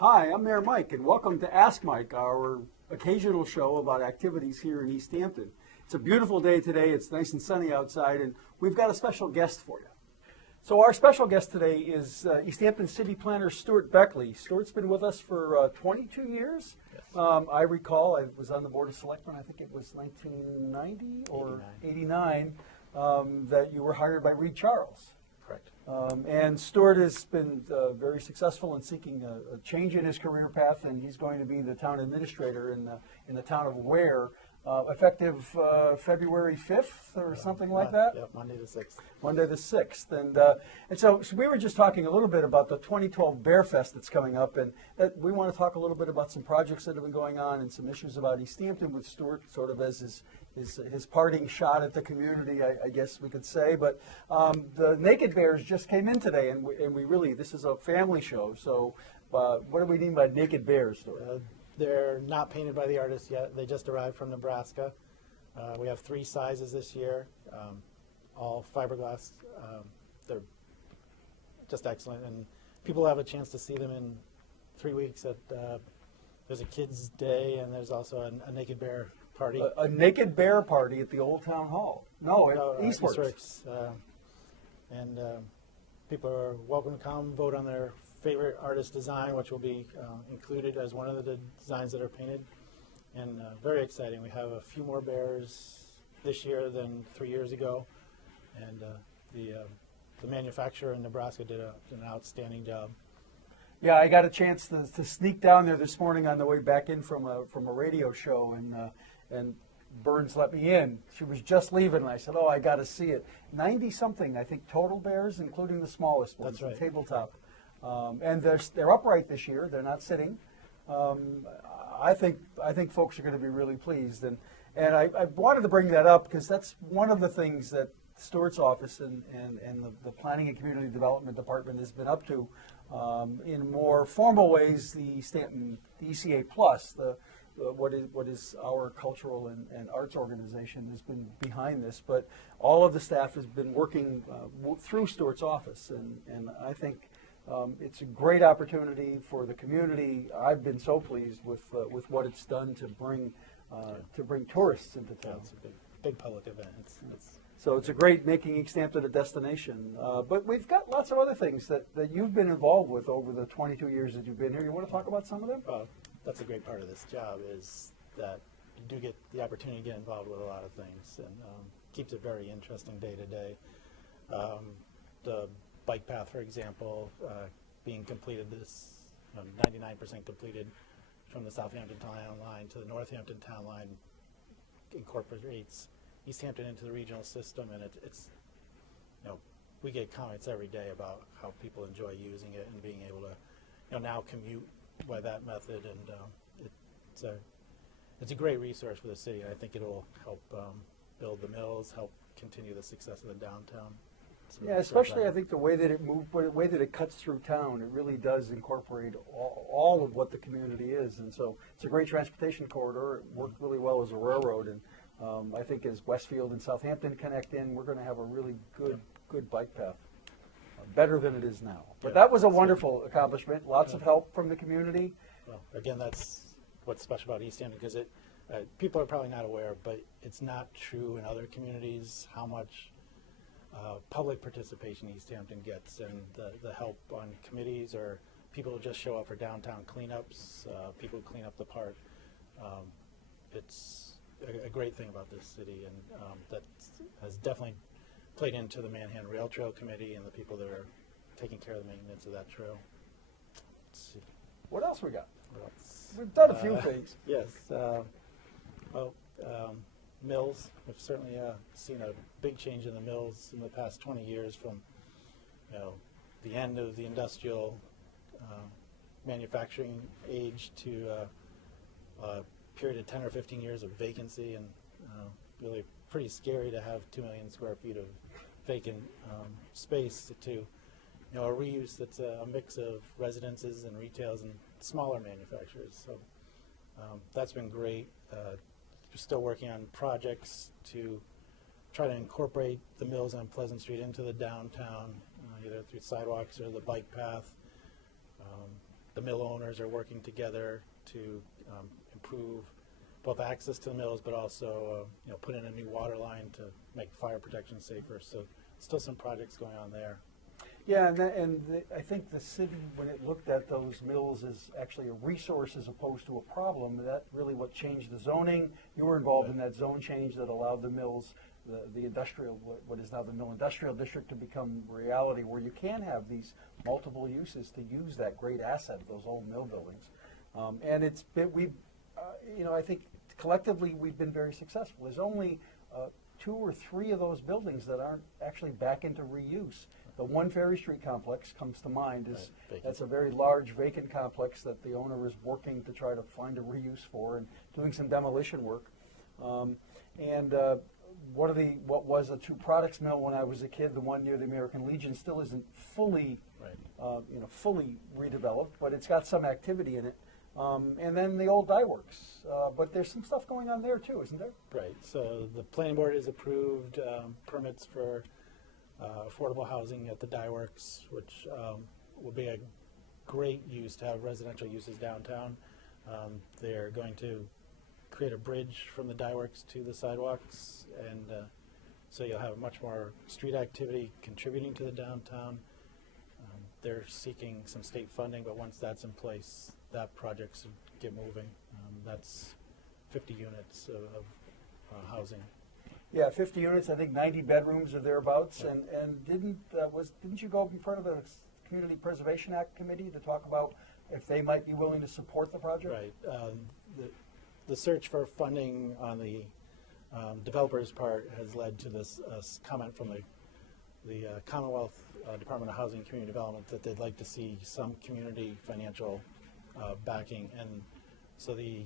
Hi, I'm Mayor Mike, and welcome to Ask Mike, our occasional show about activities here in East Hampton. It's a beautiful day today. It's nice and sunny outside, and we've got a special guest for you. So our special guest today is East Hampton City Planner Stuart Beckley. Stuart's been with us for 22 years. Yes. I recall I was on the Board of Selectmen, I think it was 1990 or 89, that you were hired by Reed Charles. Correct. And Stuart has been very successful in seeking a change in his career path, and he's going to be the town administrator in the town of Ware, effective February 5th or something like that. Yeah, Monday the 6th. Monday the 6th. And so we were just talking a little bit about the 2012 Bear Fest that's coming up, and we want to talk a little bit about some projects that have been going on and some issues about East Hampton with Stuart sort of as his parting shot at the community, I guess we could say. But the Naked Bears just came in today, and we really, this is a family show, so what do we mean by Naked Bears, Stuart? They're not painted by the artist yet. They just arrived from Nebraska. We have 3 sizes this year, all fiberglass. They're just excellent, and people have a chance to see them in 3 weeks. There's a kids' day, and there's also a Naked Bear party. A Naked Bear party at the Old Town Hall. No, at Eastworks. And people are welcome to come, vote on their favorite artist design, which will be included as one of the designs that are painted. And very exciting. We have a few more bears this year than 3 years ago. And the manufacturer in Nebraska did an outstanding job. Yeah, I got a chance to sneak down there this morning on the way back in from a radio show, and Burns let me in. She was just leaving, and I said, "Oh, I got to see it." 90-something, I think, total bears, including the smallest ones, That's right. the tabletop. And they're upright this year. They're not sitting. I think folks are going to be really pleased, and I wanted to bring that up because that's one of the things that Stuart's office and the Planning and Community Development Department has been up to in more formal ways. The ECA Plus, what is our cultural and arts organization, has been behind this, but all of the staff has been working through Stuart's office, and I think it's a great opportunity for the community. I've been so pleased with what it's done to bring tourists into town. It's a big public event. So it's a great making East Hampton a destination. But we've got lots of other things that you've been involved with over the 22 years that you've been here. You want to talk about some of them? That's a great part of this job, is that you do get the opportunity to get involved with a lot of things, and keeps it very interesting day to day. The bike path, for example, being completed 99% completed from the Southampton town line to the Northampton town line, incorporates East Hampton into the regional system, and it's we get comments every day about how people enjoy using it and being able to now commute by that method, and it's a great resource for the city. I think it will help build the mills, help continue the success of the downtown. Yeah, especially I think the way that the way that it cuts through town, it really does incorporate all of what the community is, and so it's a great transportation corridor. It worked really well as a railroad, and I think as Westfield and Southampton connect in, we're going to have a really good bike path, better than it is now. But that was a wonderful accomplishment. Lots of help from the community. Well, again, that's what's special about East Hampton, because people are probably not aware, but it's not true in other communities how much public participation East Hampton gets, and the help on committees, or people who just show up for downtown cleanups, people who clean up the park. It's a great thing about this city, and that has definitely played into the Manhattan Rail Trail Committee and the people that are taking care of the maintenance of that trail. Let's see. What else we got? What else? We've done a few things. Yes. Mills. We've certainly seen a big change in the mills in the past 20 years, from the end of the industrial manufacturing age to a period of 10 or 15 years of vacancy, and really pretty scary to have 2 million square feet of vacant space to a reuse that's a mix of residences and retails and smaller manufacturers. So that's been great. We're still working on projects to try to incorporate the mills on Pleasant Street into the downtown, either through sidewalks or the bike path. the mill owners are working together to improve both access to the mills, but also put in a new water line to make fire protection safer. So still some projects going on there. Yeah, I think the city, when it looked at those mills as actually a resource as opposed to a problem, that really what changed the zoning. You were involved in that zone change that allowed the mills, the industrial, what is now the mill industrial district, to become reality, where you can have these multiple uses to use that great asset, those old mill buildings. And it's been, I think collectively we've been very successful. There's only 2 or 3 of those buildings that aren't actually back into reuse. The One Ferry Street complex comes to mind. That's a very large vacant complex that the owner is working to try to find a reuse for and doing some demolition work. What was a Two Products mill when I was a kid, the one near the American Legion, still isn't fully, fully redeveloped, but it's got some activity in it. And then the old dye works, but there's some stuff going on there too, isn't there? Right. So the planning board has approved permits for affordable housing at the dye works, which will be a great use to have residential uses downtown. They're going to create a bridge from the dye works to the sidewalks, and so you'll have much more street activity contributing to the downtown. They're seeking some state funding, but once that's in place, that project should get moving. That's 50 units of housing. Yeah, 50 units. I think 90 bedrooms or thereabouts. Yeah. And didn't you go in front of the Community Preservation Act committee to talk about if they might be willing to support the project? Right. The search for funding on the developer's part has led to this comment from the Commonwealth Department of Housing and Community Development that they'd like to see some community financial backing, and so the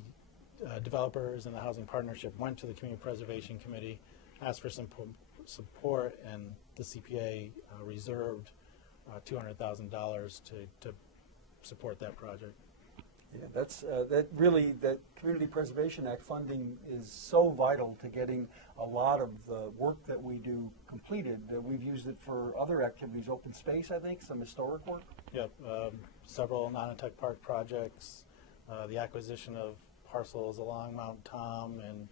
developers and the housing partnership went to the Community Preservation Committee, asked for some support, and the CPA reserved $200,000 to support that project. Yeah, that Community Preservation Act funding is so vital to getting a lot of the work that we do completed. We've used it for other activities, open space, I think, some historic work. Yep, several Nonotuck Park projects, the acquisition of parcels along Mount Tom and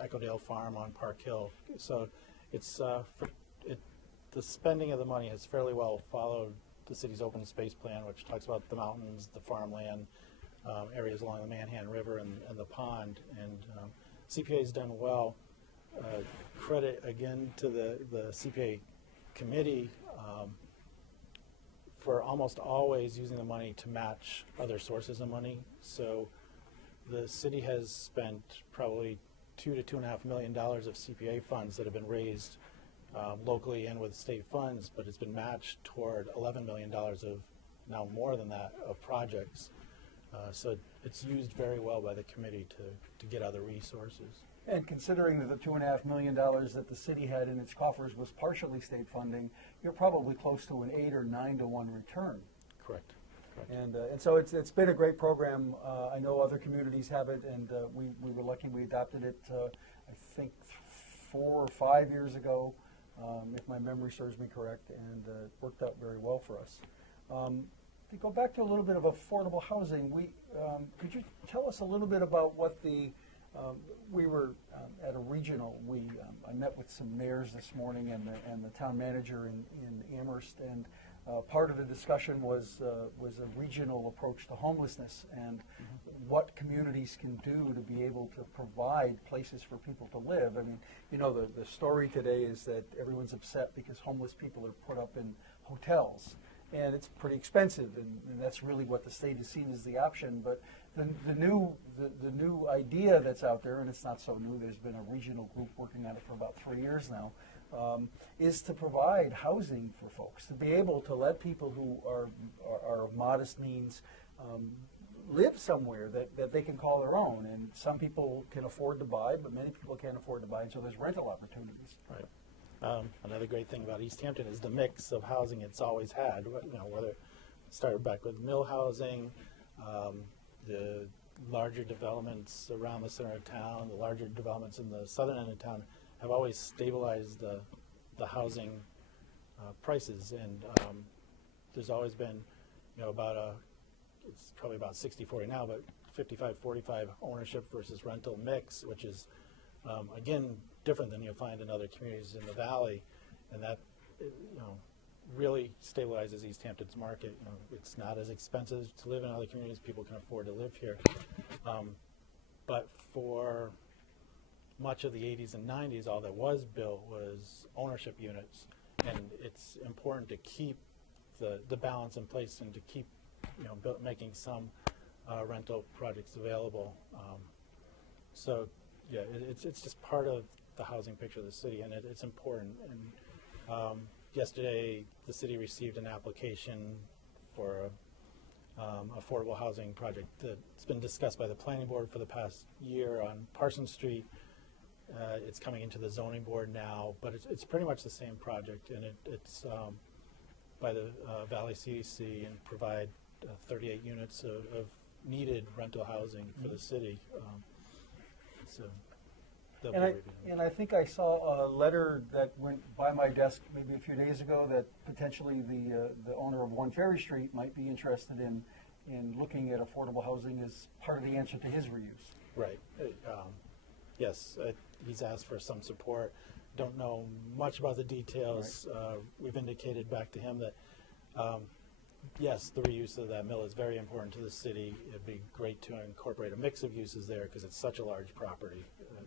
Echodale Farm on Park Hill. So it's the spending of the money has fairly well followed the city's open space plan, which talks about the mountains, the farmland, areas along the Manhattan River and the pond. And CPA has done well. Credit again to the CPA committee for almost always using the money to match other sources of money. So the city has spent probably $2 to $2.5 million of CPA funds that have been raised locally and with state funds, but it's been matched toward $11 million of, now more than that, of projects. So it's used very well by the committee to get other resources. And considering that the $2.5 million that the city had in its coffers was partially state funding, you're probably close to an 8 or 9 to 1 return. Correct. And so it's been a great program. I know other communities have it, and we were lucky we adopted it, I think 4 or 5 years ago, if my memory serves me correct, and it worked out very well for us. To go back to a little bit of affordable housing, could you tell us a little bit about what we were at a regional. I met with some mayors this morning and the town manager in Amherst, and part of the discussion was a regional approach to homelessness and what communities can do to be able to provide places for people to live. I mean, the story today is that everyone's upset because homeless people are put up in hotels, and it's pretty expensive, and that's really what the state has seen as the option. But the new idea that's out there, and it's not so new, there's been a regional group working on it for about 3 years now, is to provide housing for folks, to be able to let people who are of modest means live somewhere that they can call their own. And some people can afford to buy, but many people can't afford to buy, and so there's rental opportunities. Right. Another great thing about East Hampton is the mix of housing it's always had. Whether it started back with mill housing, the larger developments around the center of town, the larger developments in the southern end of town have always stabilized the housing prices, and there's always been about a it's probably about 60-40 now, but 55-45 ownership versus rental mix, which is, again, different than you'll find in other communities in the valley, and that, really stabilizes East Hampton's market. It's not as expensive to live in other communities. People can afford to live here. But for much of the 80s and 90s, all that was built was ownership units, and it's important to keep the balance in place and to keep, making some rental projects available. So, yeah, it's just part of the housing picture of the city, and it's important. And yesterday, the city received an application for affordable housing project that's been discussed by the planning board for the past year on Parsons Street. It's coming into the zoning board now, but it's pretty much the same project, and it's by the Valley CDC, and provide 38 units of needed rental housing for the city. So they'll be reviewing. And I think I saw a letter that went by my desk maybe a few days ago that potentially the owner of One Ferry Street might be interested in looking at affordable housing as part of the answer to his reuse. Right. Yes, he's asked for some support. Don't know much about the details. Right. We've indicated back to him that, yes, the reuse of that mill is very important to the city. It'd be great to incorporate a mix of uses there because it's such a large property. Yeah.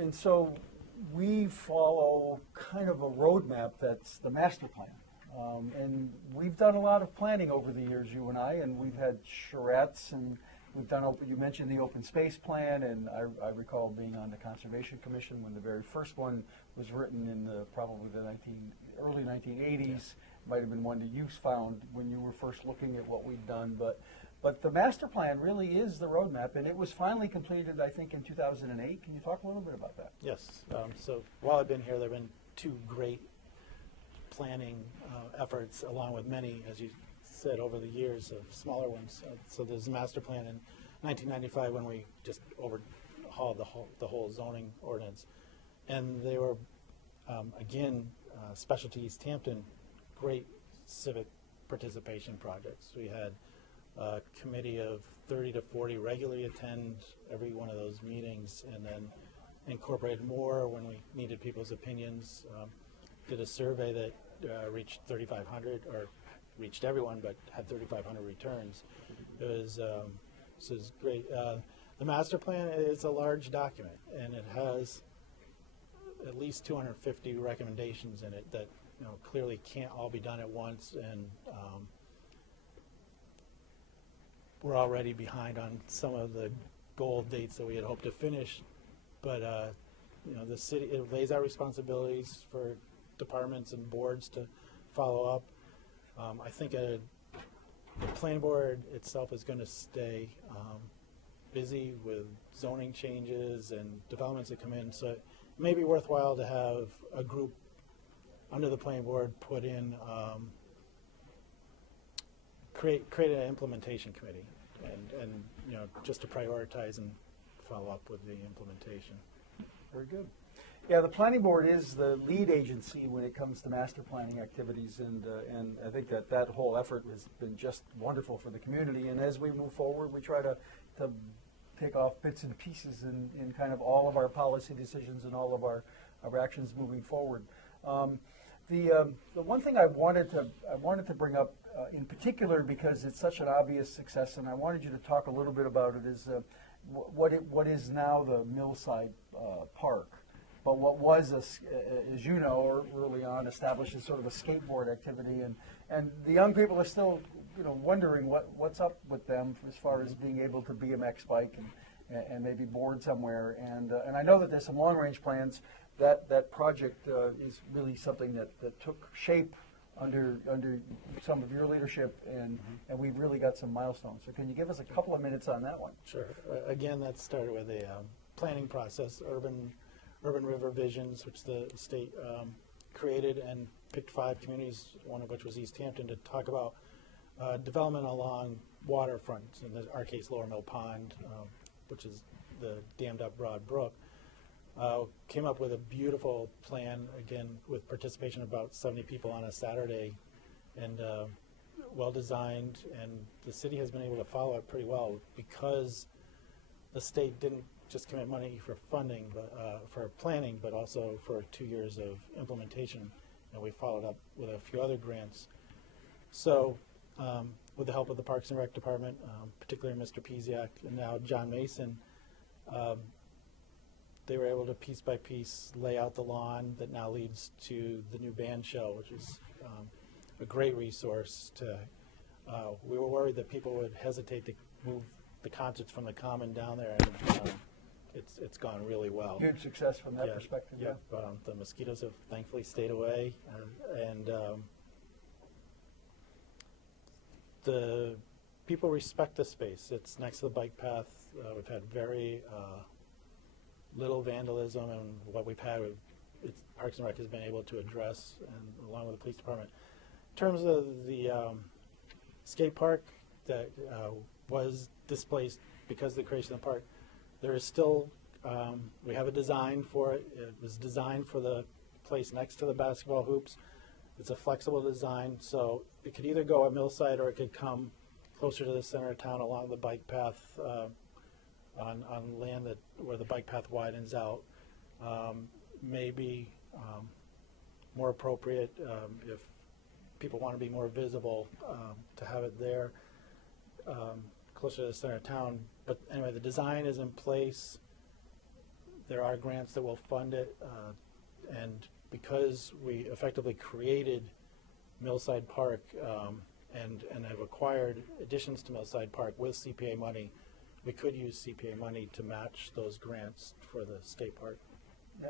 And so we follow kind of a roadmap that's the master plan. And we've done a lot of planning over the years, you and I, and we've had charrettes, and we've done you mentioned the open space plan, and I recall being on the Conservation Commission when the very first one was written in probably the early 1980s. Yeah. Might have been one that you found when you were first looking at what we'd done, but the master plan really is the roadmap, and it was finally completed, I think, in 2008. Can you talk a little bit about that? Yes. So while I've been here, there have been two great planning efforts, along with many, as you said, over the years of smaller ones. So there's a master plan in 1995 when we just overhauled the whole zoning ordinance, and they were again specialty East Hampton, great civic participation projects. We had a committee of 30 to 40 regularly attend every one of those meetings, and then incorporated more when we needed people's opinions. Did a survey that reached 3,500, or reached everyone, but had 3,500 returns. It was great. The master plan is a large document, and it has at least 250 recommendations in it that clearly can't all be done at once, and we're already behind on some of the goal dates that we had hoped to finish. But the city, it lays out responsibilities for departments and boards to follow up. I think the planning board itself is going to stay busy with zoning changes and developments that come in, so it may be worthwhile to have a group under the planning board put in, create an implementation committee, and just to prioritize and follow up with the implementation. Very good. Yeah, the planning board is the lead agency when it comes to master planning activities, and I think that whole effort has been just wonderful for the community. And as we move forward, we try to take off bits and pieces in kind of all of our policy decisions and all of our actions moving forward. The one thing I wanted to bring up in particular, because it's such an obvious success, and I wanted you to talk a little bit about it, is what is now the Millside Park. But what was, as you know, early on established as sort of a skateboard activity, and the young people are still, wondering what's up with them as far as being able to BMX bike and maybe board somewhere. And I know that there's some long range plans. That project is really something that took shape under some of your leadership, and we've really got some milestones. So can you give us a couple of minutes on that one? Sure. Again, that started with a planning process, Urban River Visions, which the state created, and picked 5 communities, one of which was East Hampton, to talk about development along waterfronts, in our case Lower Mill Pond, which is the dammed up Broad Brook. Came up with a beautiful plan, again, with participation of about 70 people on a Saturday, and well-designed, and the city has been able to follow it pretty well because the state didn't just commit money for funding, but for planning, but also for 2 years of implementation, and we followed up with a few other grants. So with the help of the Parks and Rec Department, particularly Mr. Piziak and now John Mason, they were able to piece by piece lay out the lawn that now leads to the new band show, which is a great resource to, we were worried that people would hesitate to move the concerts from the Common down there, and it's gone really well. Huge success from that perspective. Yeah. The mosquitoes have thankfully stayed away, and the people respect the space. It's next to the bike path. We've had very little vandalism, and what we've had, Parks and Rec has been able to address, and along with the police department. In terms of the skate park that was displaced because of the creation of the park, there is still, we have a design for it. It was designed for the place next to the basketball hoops. It's a flexible design, so it could either go at Millside or it could come closer to the center of town along the bike path on land where the bike path widens out. Maybe more appropriate if people want to be more visible to have it there closer to the center of town. But anyway, the design is in place. There are grants that will fund it, and because we effectively created Millside Park and have acquired additions to Millside Park with CPA money, we could use CPA money to match those grants for the state park.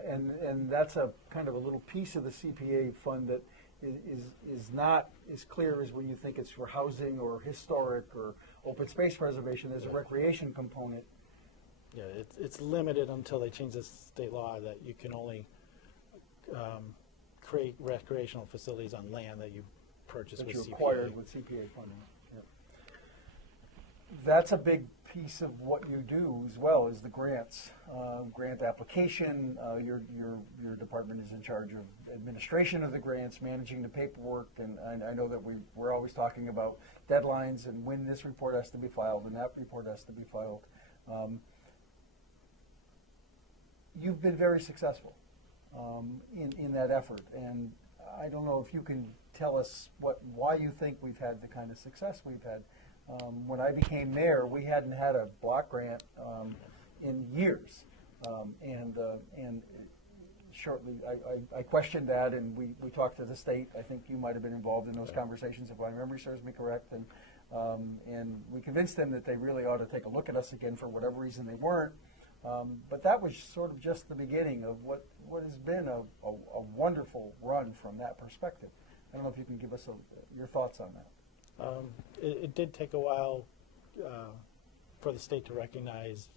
And that's a kind of a little piece of the CPA fund that is not as clear as when you think it's for housing or historic or open space preservation. There's a recreation component. Yeah, it's limited until they change the state law that you can only create recreational facilities on land that you purchase with CPA. That you acquired with CPA funding. Yeah. That's a big piece of what you do as well, is the grants, grant application. Your department is in charge of administration of the grants, managing the paperwork, and I know that we're always talking about deadlines and when this report has to be filed and that report has to be filed. You've been very successful in that effort, and I don't know if you can tell us why you think we've had the kind of success we've had. When I became mayor, we hadn't had a block grant in years, and shortly I questioned that, and we talked to the state. I think you might have been involved in those conversations, if my memory serves me correct, and we convinced them that they really ought to take a look at us again for whatever reason they weren't. But that was sort of just the beginning of what has been a wonderful run from that perspective. I don't know if you can give us your thoughts on that. It did take a while for the state to recognize.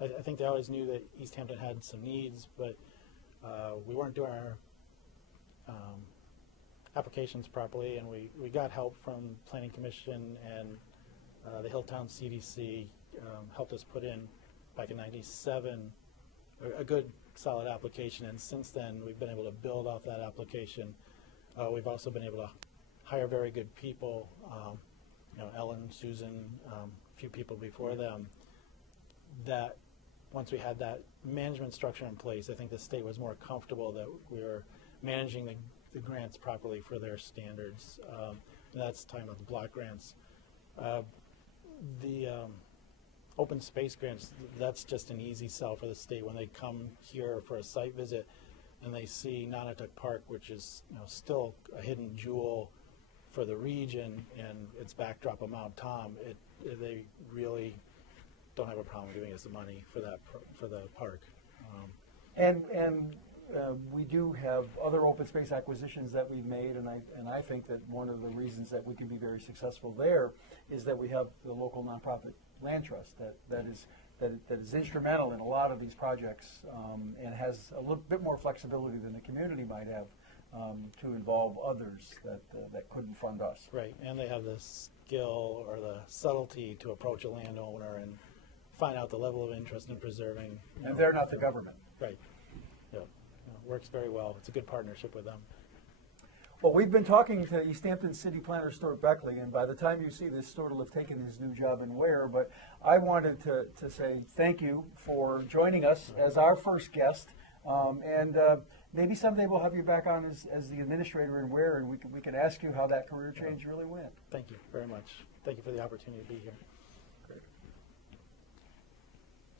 I think they always knew that East Hampton had some needs, but we weren't doing our applications properly, and we got help from Planning Commission, and the Hilltown CDC helped us put in, back in '97, a good solid application, and since then we've been able to build off that application. We've also been able to hire very good people, Ellen, Susan, a few people before them, that once we had that management structure in place, I think the state was more comfortable that we were managing the grants properly for their standards. And that's talking about the block grants. The open space grants, that's just an easy sell for the state when they come here for a site visit and they see Nonotuck Park, which is still a hidden jewel for the region, and its backdrop of Mount Tom. They really don't have a problem giving us the money for the park. We do have other open space acquisitions that we've made, and I think that one of the reasons that we can be very successful there is that we have the local nonprofit land trust that is instrumental in a lot of these projects, and has a little bit more flexibility than the community might have to involve others that couldn't fund us. Right, and they have the skill or the subtlety to approach a landowner and find out the level of interest in preserving. And they're not the government. Right. Yeah. Works very well. It's a good partnership with them. Well, we've been talking to East Hampton City Planner Stuart Beckley, and by the time you see this, Stuart will have taken his new job in Ware. But I wanted to say thank you for joining us as our first guest, and maybe someday we'll have you back on as the administrator in Ware, and we can ask you how that career change really went. Thank you very much. Thank you for the opportunity to be here. Great.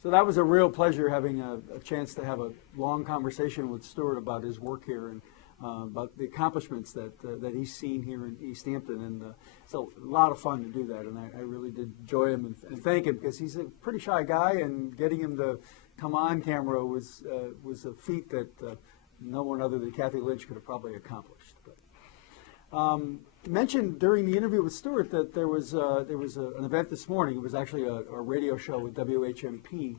So that was a real pleasure having a chance to have a long conversation with Stuart about his work here and about the accomplishments that he's seen here in East Hampton, and it's a lot of fun to do that, and I really did enjoy him and thank him, because he's a pretty shy guy, and getting him to come on camera was a feat that no one other than Kathy Lynch could have probably accomplished. But, mentioned during the interview with Stuart that there was an event this morning. It was actually a radio show with WHMP,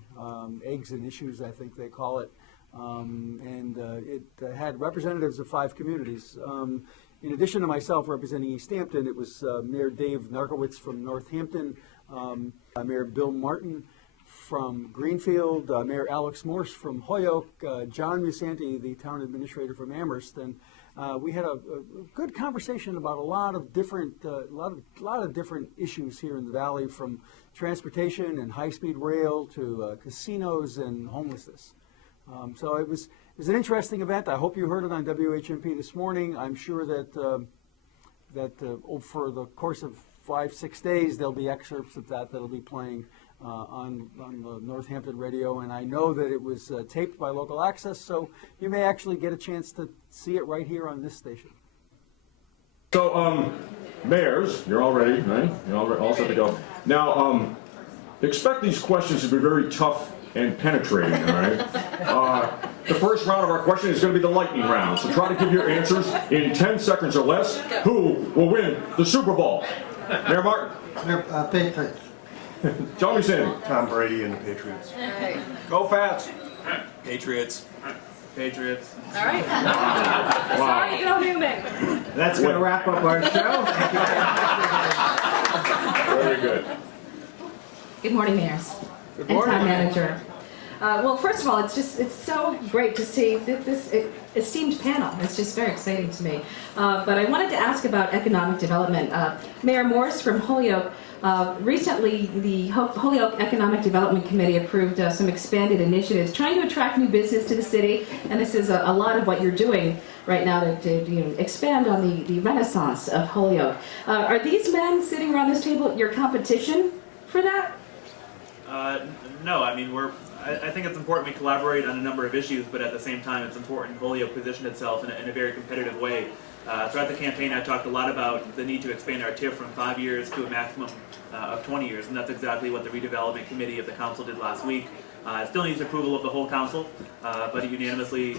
Eggs and Issues, I think they call it. And it had representatives of 5 communities. In addition to myself representing East Hampton, it was Mayor Dave Narkowitz from Northampton, Mayor Bill Martin from Greenfield, Mayor Alex Morse from Holyoke, John Musanti, the town administrator from Amherst, and we had a good conversation about a lot of different issues here in the valley, from transportation and high-speed rail to casinos and homelessness. So it was an interesting event. I hope you heard it on WHMP this morning. I'm sure that for the course of 5-6 days, there'll be excerpts of that'll be playing on the Northampton radio, and I know that it was taped by Local Access, so you may actually get a chance to see it right here on this station. So, mayors, you're all ready, right? You're all set to go. Now, expect these questions to be very tough and penetrating, all right? The first round of our question is going to be the lightning round, so try to give your answers in 10 seconds or less. Who will win the Super Bowl? Mayor Martin? Patriots. John Musanti. Tom Brady and the Patriots. Go Pats. Patriots. Patriots. All right. Sorry, you don't do me. That's going to wrap up our show. Very good. Good morning, mayors. Good morning. And town manager. Well, first of all, it's so great to see this esteemed panel. It's just very exciting to me. But I wanted to ask about economic development. Mayor Morse from Holyoke, recently the Holyoke Economic Development Committee approved some expanded initiatives trying to attract new business to the city, and this is a lot of what you're doing right now to expand on the renaissance of Holyoke. Are these men sitting around this table your competition for that? No, I mean, I think it's important we collaborate on a number of issues, but at the same time, it's important Holyoke position itself in a very competitive way. Throughout the campaign, I talked a lot about the need to expand our TIF from 5 years to a maximum of 20 years, and that's exactly what the redevelopment committee of the council did last week. It still needs approval of the whole council, but it unanimously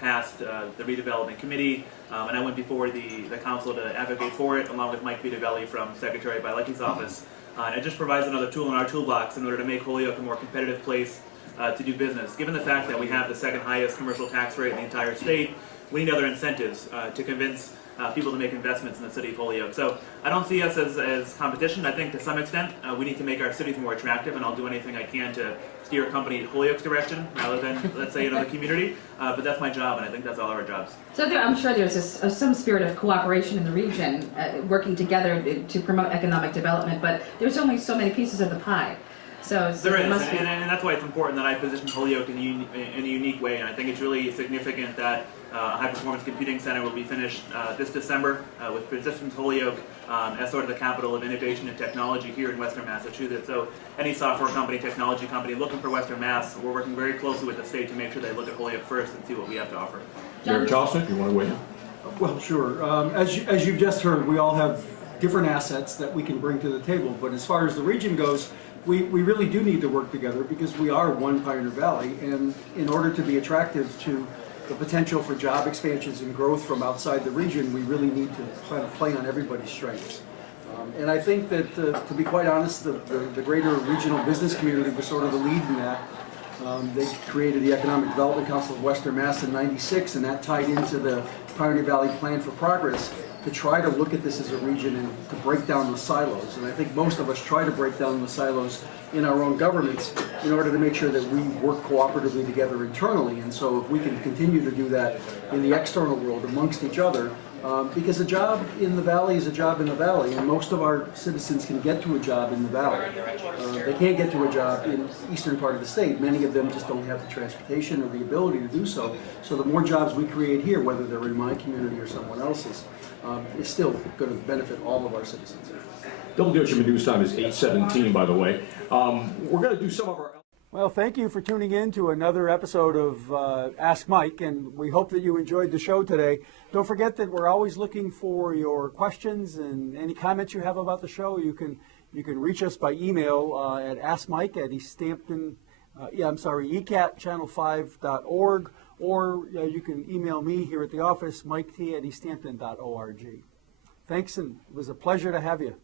passed the redevelopment committee, and I went before the council to advocate for it, along with Mike Vitavelli from Secretary Bielecki's office. It just provides another tool in our toolbox in order to make Holyoke a more competitive place to do business. Given the fact that we have the second highest commercial tax rate in the entire state, we need other incentives to convince people to make investments in the city of Holyoke. So I don't see us as competition. I think to some extent we need to make our cities more attractive, and I'll do anything I can to steer a company in Holyoke's direction rather than, let's say, another community. But that's my job, and I think that's all our jobs. So I'm sure there's some spirit of cooperation in the region, working together to promote economic development, but there's only so many pieces of the pie. So there is, and that's why it's important that I position Holyoke in a unique way, and I think it's really significant that a high-performance computing center will be finished this December, with positions Holyoke as sort of the capital of innovation and technology here in Western Massachusetts. So any software company, technology company looking for Western Mass, we're working very closely with the state to make sure they look at Holyoke first and see what we have to offer. Mayor Charleston, you want to weigh in? Well, sure. As you've just heard, we all have different assets that we can bring to the table, but as far as the region goes, we really do need to work together, because we are one Pioneer Valley, and in order to be attractive to the potential for job expansions and growth from outside the region, we really need to kind of play on everybody's strengths. And I think that, to be quite honest, the greater regional business community was sort of the lead in that. They created the Economic Development Council of Western Mass in '96, and that tied into the Pioneer Valley Plan for Progress to try to look at this as a region and to break down the silos. And I think most of us try to break down the silos in our own governments in order to make sure that we work cooperatively together internally. And so if we can continue to do that in the external world amongst each other, Because a job in the valley is a job in the valley, and most of our citizens can get to a job in the valley. They can't get to a job in the eastern part of the state. Many of them just don't have the transportation or the ability to do so. So the more jobs we create here, whether they're in my community or someone else's, is still going to benefit all of our citizens. WHM News Time is 8:17, by the way. We're going to do some of our... Well, thank you for tuning in to another episode of Ask Mike, and we hope that you enjoyed the show today. Don't forget that we're always looking for your questions and any comments you have about the show. You can reach us by email at askmike@easthampton, or you can email me here at the office, Mike T. at easthampton.org. Thanks, and it was a pleasure to have you.